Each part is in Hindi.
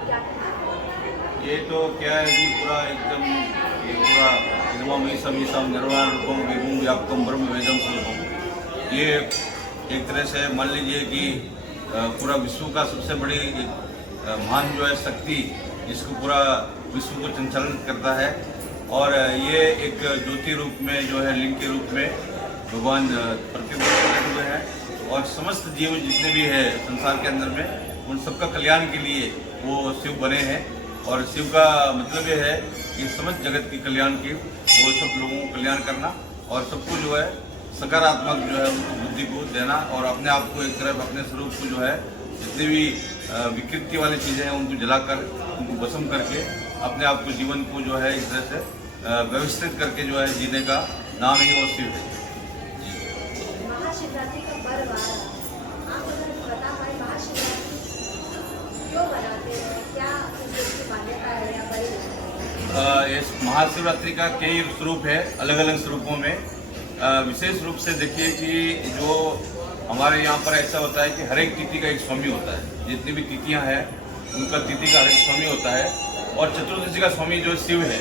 क्या कहेंगे? ये तो क्या है कि पूरा एकदम ये पूरा इदमम ईसम ईसम निर्वाण रूपम विभुम व्याप्तम ब्रह्म वेदम स्वरूपम, ये एक तरह से मान लीजिए कि पूरा विश्व का सबसे बड़ी महान जो है शक्ति, जिसको पूरा विश्व को संचालन करता है। और ये एक ज्योति रूप में जो है लिंग के रूप में भगवान प्रकट हुए हैं और समस्त जीव जितने भी है संसार के अंदर में उन सबका कल्याण के लिए वो शिव बने हैं। और शिव का मतलब ये है कि समस्त जगत की कल्याण की वो सब लोगों को कल्याण करना और सबको जो है सकारात्मक जो है उनको बुद्धि को देना और अपने आप को एक तरफ अपने स्वरूप को जो है जितनी भी विकृति वाली चीज़ें हैं उनको जलाकर उनको भस्म करके अपने आप को जीवन को जो है इस तरह से व्यवस्थित करके जो है जीने का नाम ही वो शिव है। महाशिवरात्रि का पर्व आ रहा है, आप अगर बता पाए महाशिवरात्रि क्यों मनाते हैं, क्या इसकी मान्यता है या बड़ी? इस महाशिवरात्रि का कई स्वरूप है, अलग अलग स्वरूपों में। विशेष रूप से देखिए कि जो हमारे यहाँ पर ऐसा होता है कि हर एक तिथि का एक स्वामी होता है, जितनी भी तिथियाँ हैं उनका तिथि का हर एक स्वामी होता है। और चतुर्दशी का स्वामी जो शिव है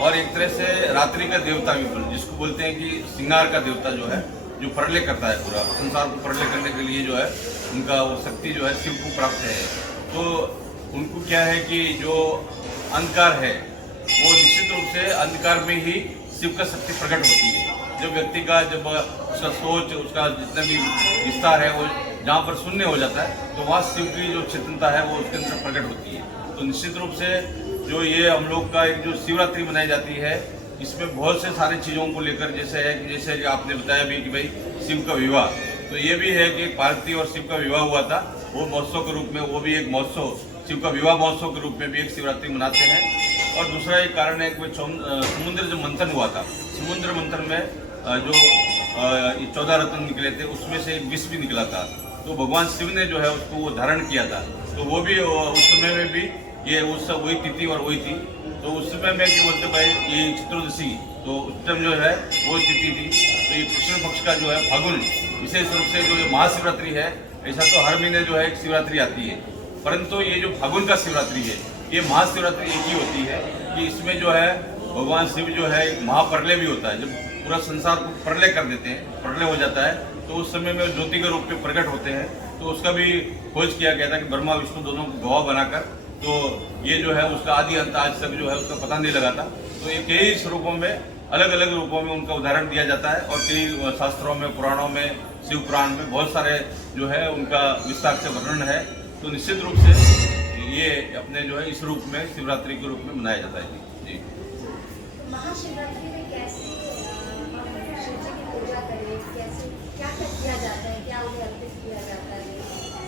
और एक तरह से रात्रि का देवता भी जिसको बोलते हैं कि श्रृंगार का देवता जो है, जो प्रलय करता है पूरा संसार को प्रलय करने के लिए जो है उनका वो शक्ति जो है शिव को प्राप्त है। तो उनको क्या है कि जो अंधकार है वो निश्चित रूप से अंधकार में ही शिव का शक्ति प्रकट होती है। जब व्यक्ति का जब उसका सोच उसका जितना भी विस्तार है वो जहाँ पर शून्य हो जाता है तो वहाँ शिव की जो चेतनता है वो उसके अंदर प्रकट होती है। तो निश्चित रूप से जो ये हम लोग का एक जो शिवरात्रि मनाई जाती है इसमें बहुत से सारी चीज़ों को लेकर जैसे है कि जैसे आपने बताया भी कि भाई शिव का विवाह, तो ये भी है कि पार्वती और शिव का विवाह हुआ था, वो महोत्सव के रूप में वो भी एक महोत्सव शिव का विवाह महोत्सव के रूप में भी एक शिवरात्रि मनाते हैं। और दूसरा एक कारण है कि समुद्र जो मंथन हुआ था, समुद्र मंथन में जो 14 रत्न निकले थे उसमें से विष भी निकला था, तो भगवान शिव ने जो है उसको वो धारण किया था। तो वो भी उस समय में भी ये उस वही तिथि और वही थी। तो उस समय में क्या बोलते भाई ये चतुर्दशी, तो उस टाइम जो है वो तिथि थी। तो ये कृष्ण पक्ष का जो है फागुन विशेष रूप से जो महाशिवरात्रि है, ऐसा तो हर महीने जो है एक शिवरात्रि आती है, परंतु ये जो फागुन का शिवरात्रि है ये महाशिवरात्रि एक ही होती है कि इसमें जो है भगवान शिव जो है एक महाप्रलय भी होता है। जब पूरा संसार को प्रलय कर देते हैं, प्रलय हो जाता है, तो उस समय में ज्योति के रूप में प्रकट होते हैं। तो उसका भी खोज किया गया था कि ब्रह्मा विष्णु दोनों को गवाह बनाकर, तो ये जो है उसका आदि अंत आज तक जो है उसका पता नहीं लगा था। तो ये कई स्वरूपों में अलग अलग रूपों में उनका उदाहरण दिया जाता है और कई शास्त्रों में पुराणों में शिव पुराण में बहुत सारे जो है उनका विस्तार से वर्णन है। तो निश्चित रूप से ये अपने जो है इस रूप में शिवरात्रि के रूप में मनाया जाता है। जी महाशिवरात्रि में कैसे शिव जी की पूजा करें, कैसे क्या क्या किया जाता है, क्या उन्हें अर्पित किया जाता है,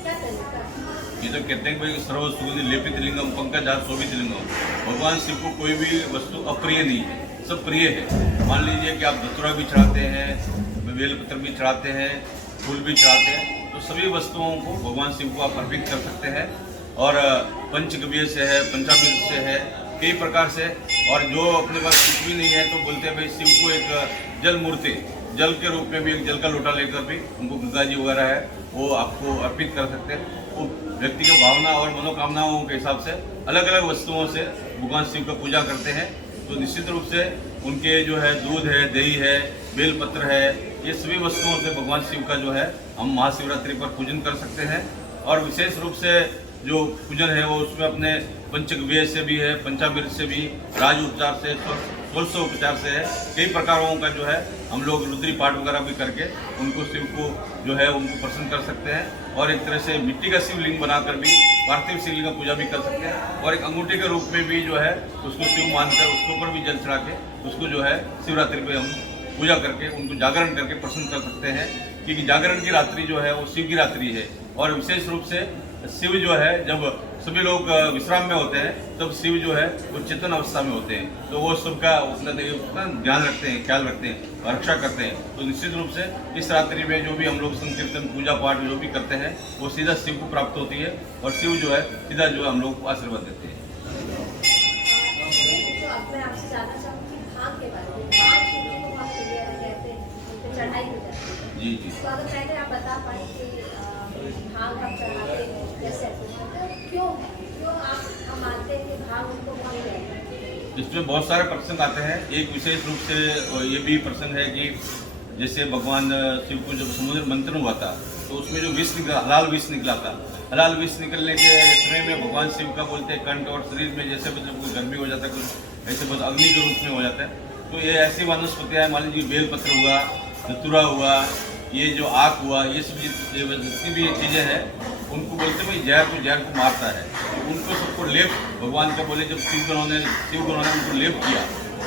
क्या तरीका? ये तो कहते हैं भाई सर्व सुगंधि लेपित लिंगम पंकज शोभित लिंगम, भगवान शिव को कोई भी वस्तु अप्रिय नहीं है, सब प्रिय है। मान लीजिए कि आप धतूरा भी चढ़ाते हैं, बेलपत्र भी चढ़ाते हैं, फूल भी चढ़ाते हैं, तो सभी वस्तुओं को भगवान शिव को आप अर्पित कर सकते हैं। और पंचगव्य से है, पंचामृत से है, कई प्रकार से। और जो अपने पास कुछ भी नहीं है तो बोलते हैं भाई शिव को एक जल मूर्ति, जल के रूप में भी एक जल का लोटा लेकर भी उनको गंगा जी वगैरह है वो आपको अर्पित कर सकते हैं। वो व्यक्ति की भावना और मनोकामनाओं के हिसाब से अलग अलग वस्तुओं से भगवान शिव का पूजा करते हैं। तो निश्चित रूप से उनके जो है दूध है, दही है, बेलपत्र है, ये सभी वस्तुओं से भगवान शिव का जो है हम महाशिवरात्रि पर पूजन कर सकते हैं। और विशेष रूप से जो पूजन है वो उसमें अपने पंचगव्य से भी है, पंचामृत से भी, राज उपचार से, षोडश उपचार से है, कई प्रकारों का जो है हम लोग रुद्री पाठ वगैरह भी करके उनको शिव को जो है उनको प्रसन्न कर सकते हैं। और एक तरह से मिट्टी का शिवलिंग बनाकर भी पार्थिव शिवलिंग का पूजा भी कर सकते हैं। और एक अंगूठे के रूप में भी जो है उसको शिव मानकर उसके ऊपर भी जल चढ़ा के उसको जो है शिवरात्रि पे हम पूजा करके उनको जागरण करके प्रसन्न कर सकते हैं। क्योंकि जागरण की रात्रि जो है वो शिव की रात्रि है। और विशेष रूप से शिव जो है जब सभी लोग विश्राम में होते हैं तब शिव जो है वो चेतन अवस्था में होते हैं, तो वो सबका उतना ध्यान रखते हैं, ख्याल रखते हैं और रक्षा करते हैं। तो निश्चित रूप से इस रात्रि में जो भी हम लोग संकीर्तन पूजा पाठ जो भी करते हैं वो सीधा शिव को प्राप्त होती है और शिव जो है सीधा जो है हम लोग को आशीर्वाद देते हैं। मैं आपसे जानना चाहूँगी भांग के बारे में। भांग शिव जी को बहुत प्रिय है, कहते हैं उन पे चढ़ाई हो जाती है। जी जी। तो अगर पहले आप बता पाएँ कि भांग आप चढ़ाते हैं जैसे, क्यों क्यों आप इसमें बहुत सारे प्रसंग आते हैं। एक विशेष रूप से ये भी प्रसंग है कि जैसे भगवान शिव को जब समुद्र मंथन हुआ था तो उसमें जो विष निकला, हलाल विष निकला था। हलाल विष निकलने के समय में भगवान शिव का बोलते हैं कंठ और शरीर में जैसे मतलब कोई गर्मी हो जाता है, कुछ ऐसे बस अग्नि के रूप में हो जाता है। तो ये ऐसी वनस्पतियाँ हैं, मान लीजिए बेलपत्र हुआ, धतूरा हुआ, ये जो आक हुआ, ये सब जितनी भी चीज़ें हैं उनको बोलते हैं भाई जहर को मारता है। तो उनको सबको लेप भगवान का बोले, जब शिव गणों ने उनको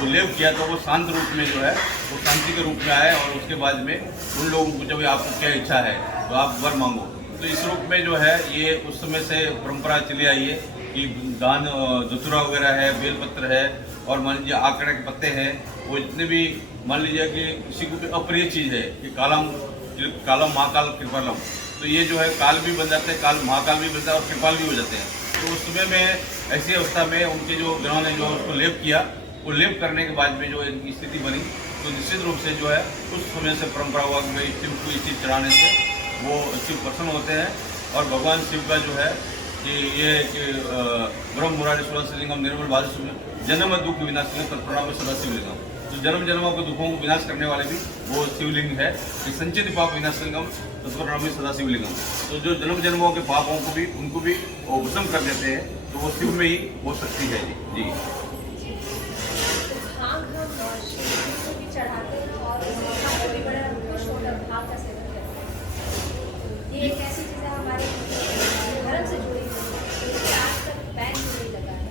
लेप किया तो वो शांत रूप में जो है वो शांति के रूप में आए। और उसके बाद में उन लोगों को जब आपको क्या इच्छा है तो आप वर मांगो। तो इस रूप में जो है ये उस समय से परंपरा चली आई है कि दान धतूरा वगैरह है, बेलपत्र है, और मान लीजिए आकड़े के पत्ते हैं, वो जितने भी मान लीजिए कि किसी को भी अप्रिय चीज़ है कि कालम महाकाल कृपालम, तो ये जो है काल भी बन जाते हैं, काल महाकाल भी बनता है और कृपाल भी हो जाते हैं। तो उस समय में ऐसी अवस्था में उनके जो गणों ने जो उसको लेप किया, वो लेप करने के बाद में जो इनकी स्थिति बनी, तो निश्चित रूप से जो है उस समय से परंपरा हुआ कि शिव को इस चीज़ चढ़ाने से वो शिव प्रसन्न होते हैं। और भगवान शिव का जो है कि ये कि ब्रह्म मुरारी सुरसिलिंगम निर्मल भाषा जन्म दुख विनाशिंग तत्प्रणाम सदा शिवलिंगम। तो जन्म जन्मों के दुखों को विनाश करने वाले भी वो शिवलिंग है कि संचित पाप विनाशिंगम तत्प्रणाम सदा शिवलिंगम। तो जो जन्म जन्मों के पापों को भी उनको भी वो भस्म कर देते हैं, तो वो शिव में ही वो शक्ति है जी। भांग हम शिव को भी चढ़ाते हैं और वहाँ पे भी बड़ा खुश होकर भांग का सेवन करते हैं। ये एक ऐसी चीज़ है हमारे धर्म से जुड़ी हुई है, इससे आज तक बैन नहीं लगा है।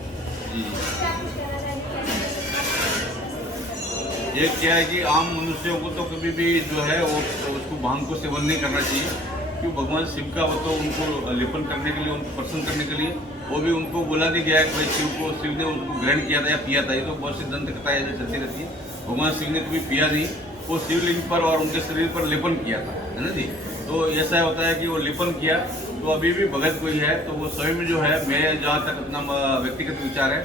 इससे आप कुछ कहना चाहेंगे कि ऐसे कैसे इसका सेवन करते हैं? एक क्या है कि आम मनुष्यों को तो कभी भी जो है वो उसको भांग को सेवन नहीं करना चाहिए, क्योंकि भगवान शिव का वो तो उनको लेपन करने के लिए, उनको प्रसन्न करने के लिए वो भी उनको बोला नहीं गया है कि भाई शिव ने उनको ग्रहण किया था या पिया था। ये तो बहुत सी दंत कथाएं जो चलती रहती है। भगवान शिव ने कभी पिया नहीं, वो शिवलिंग पर और उनके शरीर पर लेपन किया था, है ना जी। तो ऐसा होता है कि वो लेपन किया, तो अभी भी भगत कोई है तो वो स्वयं जो है, मैं जहाँ तक अपना व्यक्तिगत विचार है,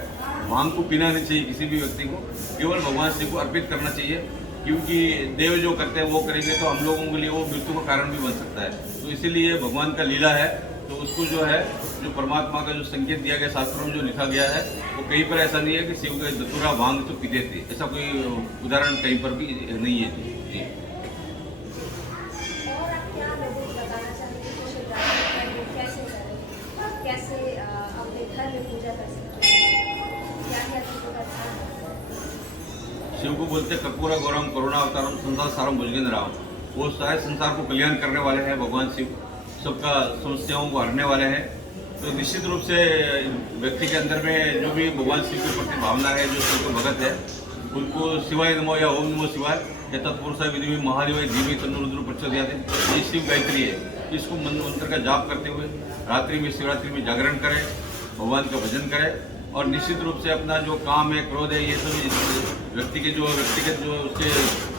भांग को पीना नहीं चाहिए किसी भी व्यक्ति को, केवल भगवान शिव को अर्पित करना चाहिए। क्योंकि देव जो करते हैं वो करेंगे तो हम लोगों के लिए वो मृत्यु का कारण भी बन सकता है। तो इसीलिए भगवान का लीला है, तो उसको जो है जो परमात्मा का जो संकेत दिया गया शास्त्रों में जो लिखा गया है, वो कहीं पर ऐसा नहीं है कि शिव के धतूरा भांग तो पीते थे, ऐसा कोई उदाहरण कहीं पर भी नहीं है जी। और आप क्या लोगों को बताना चाहेंगे कि शिवरात्रि का कैसे करें, कैसे अपने घर में पूजा कर सकते हैं, क्या चीज़ों का ध्यान रखें? शिव को बोलते कर्पूर गौरम करुणा अवतारम संसार सारम भुजगेंद्र राम। वो सारे संसार को कल्याण करने वाले हैं भगवान शिव, सबका समस्याओं को हरने वाले हैं। तो निश्चित रूप से व्यक्ति के अंदर में जो भी भगवान शिव के प्रति भावना है, जो शिव को भगत है, उनको शिवाय नमो या ओम नमो शिवाय या तत्पुरुषाय विधि महादेवाय धीमहि तन्नो रुद्र प्रचोदयात्, ये शिव गायत्री है। इसको मंत्र का जाप करते हुए रात्रि में, शिवरात्रि में जागरण करें, भगवान का भजन करें, और निश्चित रूप से अपना जो काम है, क्रोध है, ये सब व्यक्ति के जो व्यक्तिगत जो उसके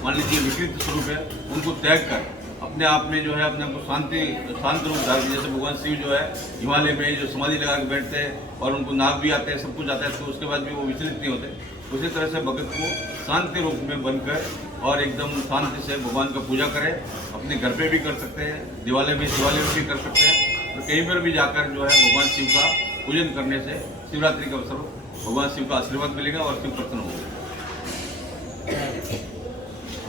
मान लीजिए विकृत स्वरूप है, उनको त्याग कर अपने आप में जो है अपने को शांत रूप धारण। जैसे भगवान शिव जो है हिमालय में जो समाधि लगा के बैठते हैं और उनको नाग भी आते हैं, सब कुछ आता है, तो उसके बाद भी वो विचलित नहीं होते। उसी तरह से भगत को शांति रूप में बनकर और एकदम शांति से भगवान का पूजा करें। अपने घर पे भी कर सकते हैं, दिवाली में भी कर सकते हैं, तो कहीं पर भी जाकर जो है भगवान शिव का पूजन करने से शिवरात्रि का अवसर भगवान शिव का आशीर्वाद मिलेगा और शिव प्रसन्न होगा।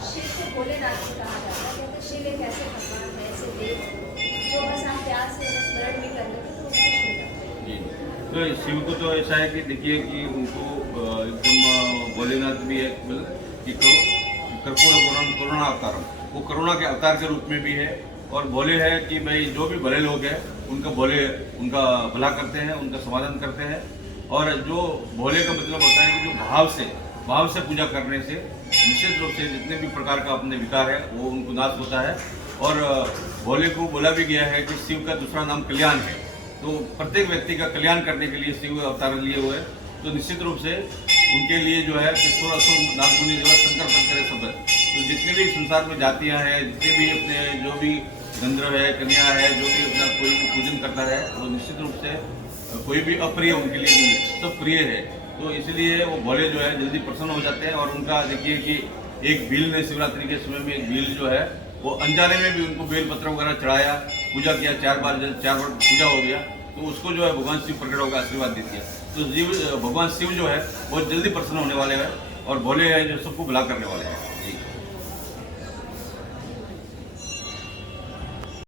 शिव को भोलेनाथ से कहा जाता है, क्योंकि शिव एक ऐसे भगवान है, ऐसे देव जो बस आप प्यार से स्मरण भी कर लेते तो उसको खुश हो जाते हैं। जी, तो शिव को तो ऐसा है कि देखिए कि उनको एकदम भोलेनाथ भी है कि कर्पूर करुणा अवतारम, वो करुणा के अवतार के रूप में भी है। और भोले है कि भाई जो भी भले लोग हैं उनका उनका भला करते हैं, उनका समाधान करते हैं। और जो भोले का मतलब होता है कि जो भाव से पूजा करने से निश्चित रूप से जितने भी प्रकार का अपने विकार है वो उनको नाश होता है। और भोले को बोला भी गया है कि शिव का दूसरा नाम कल्याण है, तो प्रत्येक व्यक्ति का कल्याण करने के लिए शिव अवतार लिए हुए। तो निश्चित रूप से उनके लिए जो है किशोर असुर नागमुनि जो है शंकर पंचरे सब है। तो जितने भी संसार में जातियाँ हैं, जितने भी अपने जो भी गंधर्व है, कन्या है, जो भी अपना कोई भी पूजन करता है, वो निश्चित रूप से कोई भी अप्रिय उनके लिए नहीं है, सब प्रिय है। तो इसलिए वो भोले जो है जल्दी प्रसन्न हो जाते हैं। और उनका देखिए कि एक भील ने शिवरात्रि के समय में एक भील जो है वो अनजाने में भी उनको बेलपत्र वगैरह चढ़ाया, पूजा किया, 4 बार पूजा हो गया। तो उसको जो है भगवान शिव प्रकट होकर आशीर्वाद देती है। तो भगवान शिव जो है बहुत जल्दी प्रसन्न होने वाले हैं और भोले हैं जो सबको भला करने वाले हैं जी।